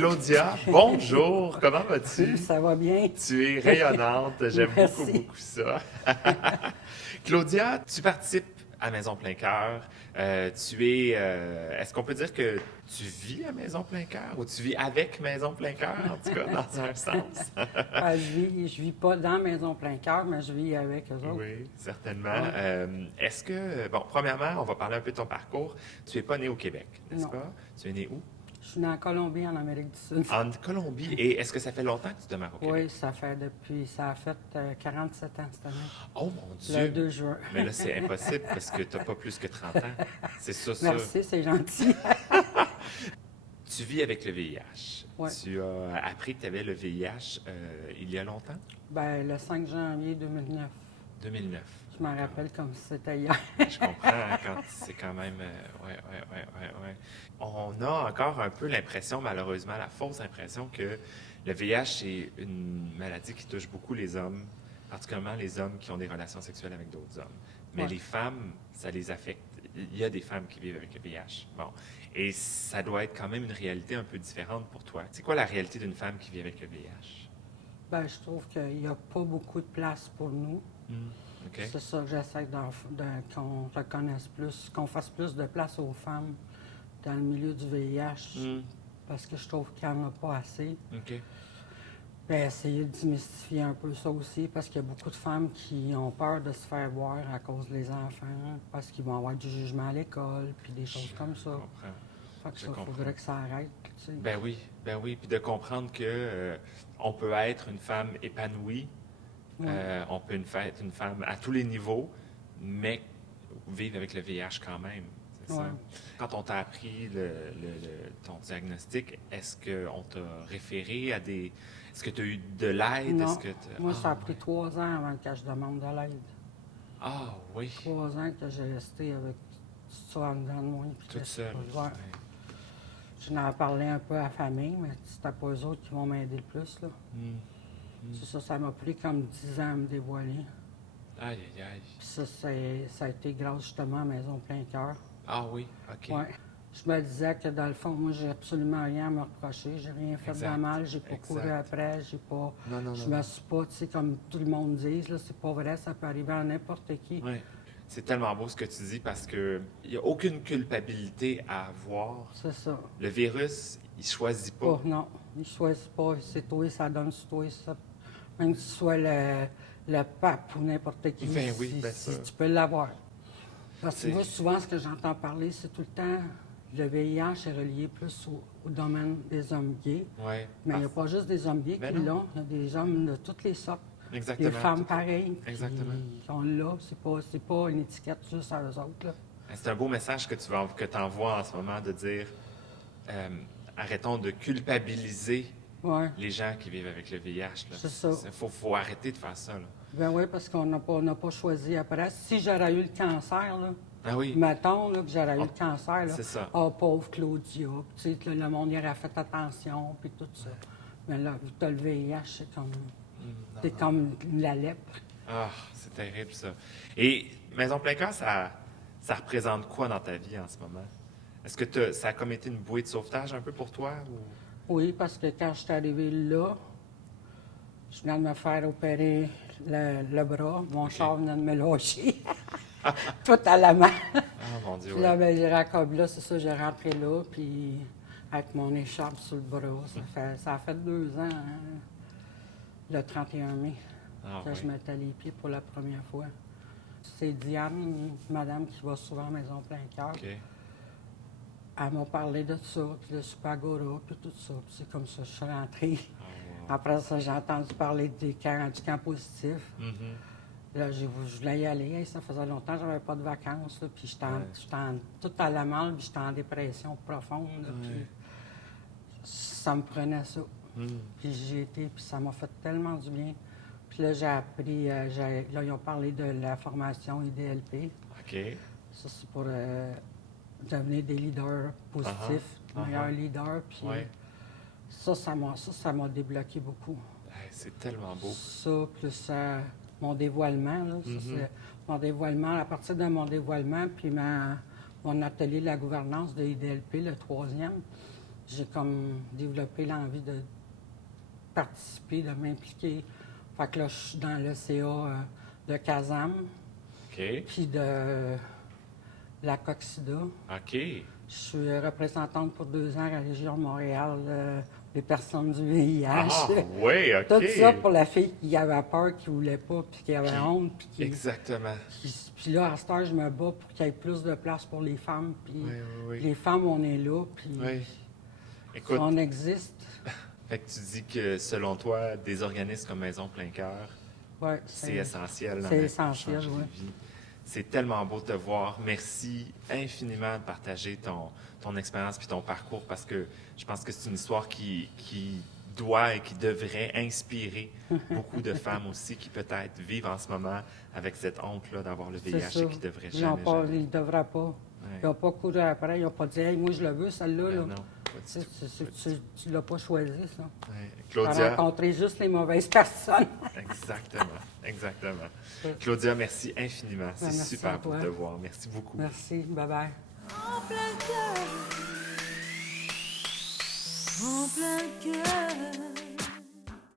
Claudia, bonjour, comment vas-tu? Ça va bien. Tu es rayonnante, j'aime beaucoup, Merci. beaucoup ça. Claudia, tu participes à Maison Plein Cœur. Est-ce qu'on peut dire que tu vis à Maison Plein Cœur ou tu vis avec Maison Plein Cœur, en tout cas, dans un sens? Je vis pas dans Maison Plein Cœur, mais je vis avec eux autres. Oui, certainement. Ouais. Est-ce que, bon, premièrement, on va parler un peu de ton parcours. Tu n'es pas né au Québec, n'est-ce Non. pas? Tu es né où? Je suis née en Colombie, en Amérique du Sud. En Colombie. Et est-ce que ça fait longtemps que tu demeures au Québec? Oui, ça a fait 47 ans cette année, Oh mon le Dieu! 2 juin. Mais là, c'est impossible parce que tu n'as pas plus que 30 ans. C'est ça, ça. Merci, c'est gentil. Tu vis avec le VIH. Ouais. Tu as appris que tu avais le VIH il y a longtemps? Ben, le 5 janvier 2009. 2009. Je m'en rappelle comme si c'était hier. Je comprends quand c'est quand même... ouais. On a encore un peu l'impression, malheureusement, la fausse impression que le VIH est une maladie qui touche beaucoup les hommes, particulièrement les hommes qui ont des relations sexuelles avec d'autres hommes. Mais Ouais. les femmes, ça les affecte. Il y a des femmes qui vivent avec le VIH. Bon. Et ça doit être quand même une réalité un peu différente pour toi. C'est quoi la réalité d'une femme qui vit avec le VIH? Ben, je trouve qu'il n'y a pas beaucoup de place pour nous. OK. C'est ça que j'essaie qu'on reconnaisse plus, qu'on fasse plus de place aux femmes dans le milieu du VIH, parce que je trouve qu'il n'y en a pas assez. OK. Bien, essayer de démystifier un peu ça aussi, parce qu'il y a beaucoup de femmes qui ont peur de se faire voir à cause des enfants, parce qu'ils vont avoir du jugement à l'école, puis des choses comme ça. Je comprends. Fait que Je ça, il comprends. faudrait que ça arrête, tu sais. Ben oui. Puis de comprendre que on peut être une femme épanouie, Ouais. on peut être une femme à tous les niveaux, mais vivre avec le VIH quand même. C'est ça. Ouais. Quand on t'a appris ton diagnostic, est-ce qu'on t'a référé à des... Est-ce que tu as eu de l'aide? Non, Est-ce que moi, ça a Ah, pris ouais. 3 ans avant que je demande de l'aide. Ah oui, 3 ans que j'ai resté avec ça en dedans de moi. Puis toute que- seule. Ouais. Ouais. Je n'en parlé un peu à la famille, mais c'était pas eux autres qui vont m'aider le plus, là. C'est ça, ça m'a pris comme 10 ans à me dévoiler. Aïe, aïe, aïe. Puis ça a été grâce justement à Maison Plein Cœur. Ah oui, OK. Ouais. Je me disais que dans le fond, moi, j'ai absolument rien à me reprocher. J'ai rien fait Exact. de mal, j'ai pas Exact. couru après, j'ai pas. Non. Je me suis pas, tu sais, comme tout le monde dit, là, c'est pas vrai, ça peut arriver à n'importe qui. Ouais. C'est tellement beau ce que tu dis parce que il n'y a aucune culpabilité à avoir. C'est ça. Le virus, il choisit pas. Pas, non. Ils choisissent pas, c'est toi, ça donne sur toi. Ça. Même si tu sois le pape ou n'importe qui, Ben oui, si, ben si ça. tu peux l'avoir. Parce que C'est- moi, souvent, ce que j'entends parler, c'est tout le temps, le VIH est relié plus au domaine des hommes gays. Ouais. Mais il n'y a pas juste des hommes gays Ben qui non. l'ont, il y a des hommes de toutes les sortes. Exactement. Des femmes pareilles. Exactement. Qui ont là, c'est pas une étiquette juste à eux autres. Là. C'est un beau message que tu envoies en ce moment de dire arrêtons de culpabiliser Ouais. les gens qui vivent avec le VIH. C'est ça. Il faut arrêter de faire ça. Là. Ben oui, parce qu'on n'a pas choisi après. Si j'aurais eu le cancer, là, Ah oui, mettons là, que j'aurais eu le cancer, là, c'est ça. ah, pauvre Claudia, puis tu sais, que le monde y aurait fait attention, puis tout ça. Mais là, vu que t'as le VIH, c'est comme, t'es comme la lèpre. Ah, c'est terrible ça. Et Maison Plein Cœur, ça représente quoi dans ta vie en ce moment? Est-ce que ça a comme été une bouée de sauvetage un peu pour toi? Ou... Oui, parce que quand je suis arrivée là, je venais de me faire opérer le bras. Mon char venait de me lâcher. Tout à la main. Ah mon Dieu, Puis là, ouais. ben, j'ai raccroché là, c'est ça, j'ai rentré là, puis avec mon écharpe sur le bras. Ça a fait 2 ans, hein, le 31 mai, Ah, que je oui. mettais les pieds pour la première fois. C'est Diane, madame qui va souvent à Maison Plein Cœur. OK. Elle m'a parlé de ça, puis de Supagora, puis tout ça. Puis c'est comme ça que je suis rentrée. Ah, wow. Après ça, j'ai entendu parler du camp positif. Là, je voulais y aller. Hey, ça faisait longtemps que je n'avais pas de vacances. Là, puis j'étais tout à la malle, puis j'étais en dépression profonde. Là, puis ça me prenait ça. Puis j'y étais, puis ça m'a fait tellement du bien. Puis là, j'ai appris, là, ils ont parlé de la formation IDLP. OK. Ça, c'est pour devenir des leaders positifs, meilleurs leaders. Puis Ouais. ça m'a débloqué beaucoup. Hey, c'est tellement beau. Ça, plus mon dévoilement. Là, ça, c'est mon dévoilement, à partir de mon dévoilement, puis mon atelier de la gouvernance de IDLP, le 3e, j'ai comme développé l'envie de participer, de m'impliquer. Fait que là, je suis dans le CA de Casam, OK. puis de la Coxida. OK. Je suis représentante pour 2 ans à la Région de Montréal des personnes du VIH. Ah, oui, OK. Tout ça pour la fille qui avait peur, qui voulait pas, puis qui avait honte. Exactement. Puis là, à cette heure, je me bats pour qu'il y ait plus de place pour les femmes. Puis Oui. les femmes, on est là, puis Écoute, on existe. fait que tu dis que selon toi, des organismes comme Maison Plein Cœur, Ouais, c'est essentiel. C'est essentiel, oui. C'est tellement beau de te voir. Merci infiniment de partager ton expérience puis ton parcours parce que je pense que c'est une histoire qui doit et qui devrait inspirer beaucoup de femmes aussi qui peut-être vivent en ce moment avec cette honte-là d'avoir le VIH et qui ne devraient jamais. Ils ne devraient pas. Ils n'ont pas couru après. Ils n'ont pas dit hey, moi, je le veux, celle-là. Là. Non, tu ne l'as pas choisi, ça. Ouais. Tu as rencontré juste les mauvaises personnes. Exactement. Claudia, merci infiniment. C'est super beau de te voir. Merci beaucoup. Merci. Bye-bye.